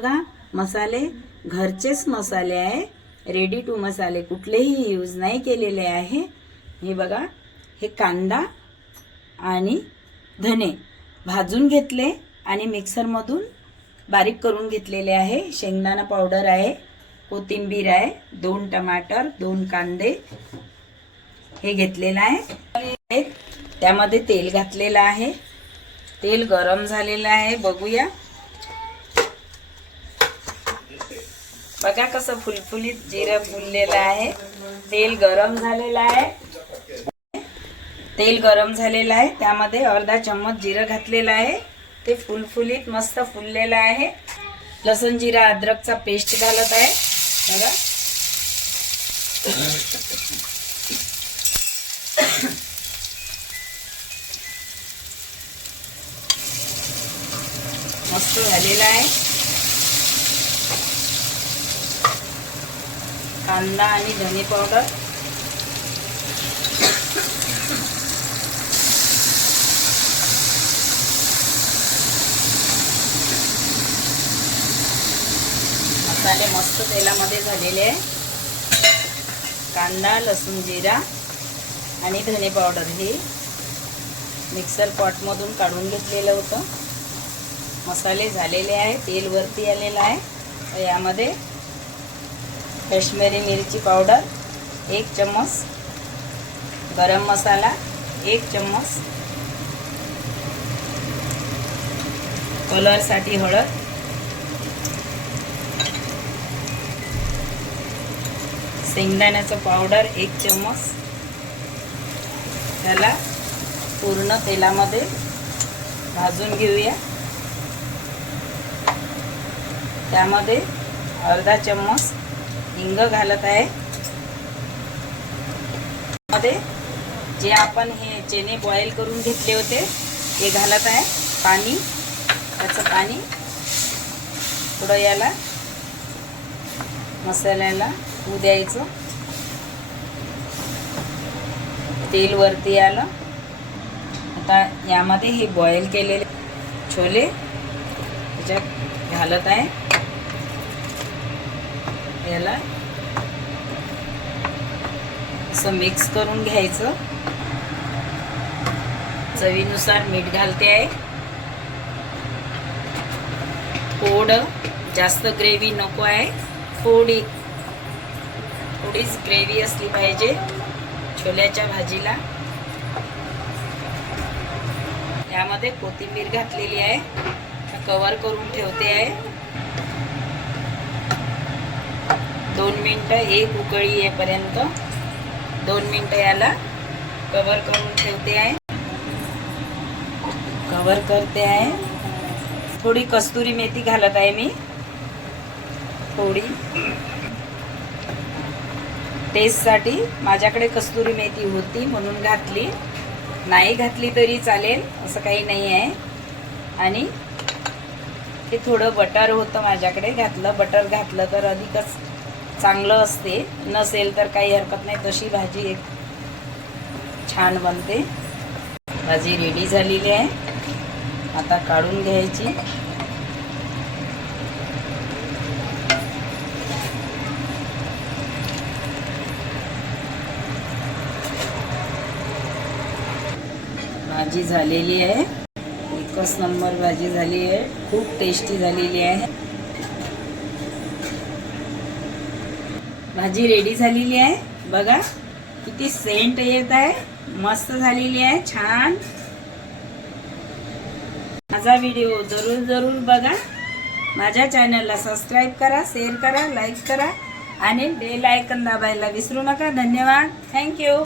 बघा मसाले घरचेच मसाले आहे. रेडी टू मसाले कुठलेही यूज नाही केलेले आहे. हे बघा हे कांदा आणि धने भाजून घेतले आणि मिक्सरमधून बारीक करून घेतलेले आहे. शेंगदाणा पावडर आहे कोथिंबीर आहे दोन टमाटर दोन कांदे हे घेतलेलं आहे. त्यामध्ये तेल घातलेलं आहे. तेल गरम झालेलं आहे. बघूया. बघा कसं फुलफुलीत जिरं फुललेलं आहे. तेल गरम झालेलं आहे. तेल गरम झालेलं आहे. त्यामध्ये अर्धा चम्मच जिरं घातलेलं आहे. ते फुलफुलीत मस्त फुललेलं आहे. लसूण जिरा अद्रकचा पेस्ट घालत आहे. बघा. मस्त झालेला आहे. कांदा आणि धने पावडर. मसाले मस्त तेलामध्ये झालेले आहे. कांदा लसूण जिरा आणि धने पावडर हे मिक्सर पॉटमधून काढून घेतलेलं होतं. मसाले झालेले आहे तेल वरती आलेलं आहे. तर यामध्ये काश्मीरी मिरची पावडर एक चम्मच गरम मसाला एक चम्मच कलरसाठी हळद शेंगदाण्याचं पावडर एक चम्मच. त्याला पूर्ण तेलामध्ये भाजून घेऊया. त्यामध्ये अर्धा चम्मच हिंग घालत आहे. मध्ये जे आपण हे चेने बॉईल करून घेतले होते ते घालत आहे. पाणी त्याचं पाणी थोडं याला मसाल्याला होऊ द्यायचं. तेल वरती आलं आता यामध्ये हे बॉईल केलेले छोले त्याच्यात घालत आहे. याला. असं मिक्स करून घ्यायचं. चवीनुसार मीठ घालते आहे. थोड जास्त ग्रेव्ही नको आहे. थोडी थोडीच ग्रेव्ही असली पाहिजे. छोल्याच्या भाजीला. यामध्ये कोथिंबीर घातलेली आहे. कवर करून ठेवते आहे. दोन मिनटं एक उकळी येईपर्यंत दोन मिनटं याला कवर करून ठेवते आहे. कवर करते आहे. थोडी कस्तुरी मेथी घालत आहे मी. थोडी. टेस्टसाठी माझ्याकडे कस्तुरी मेथी होती म्हणून घातली. नाही घातली तरी चालेल असं काही नाही आहे. आणि ते थोडं बटर होतं माझ्याकडे. घातलं बटर घातलं तर अधिकच चांगलं असते. नसेल तर काही हरकत नाही. तशी भाजी एक छान बनते. भाजी रेडी झालेली आहे. आता काढून घ्यायची. भाजी झालेली आहे. एकच नंबर भाजी झाली आहे. खूप टेस्टी झालेली आहे. भाजी रेडी झालेली आहे. बघा किती सेंट येत आहे. मस्त झालेली आहे छान. माझा व्हिडिओ जरूर जरूर बघा. माझ्या चॅनलला सबस्क्राईब करा शेअर करा लाईक करा. आणि बेल आयकन दाबायला विसरू नका. धन्यवाद. थँक्यू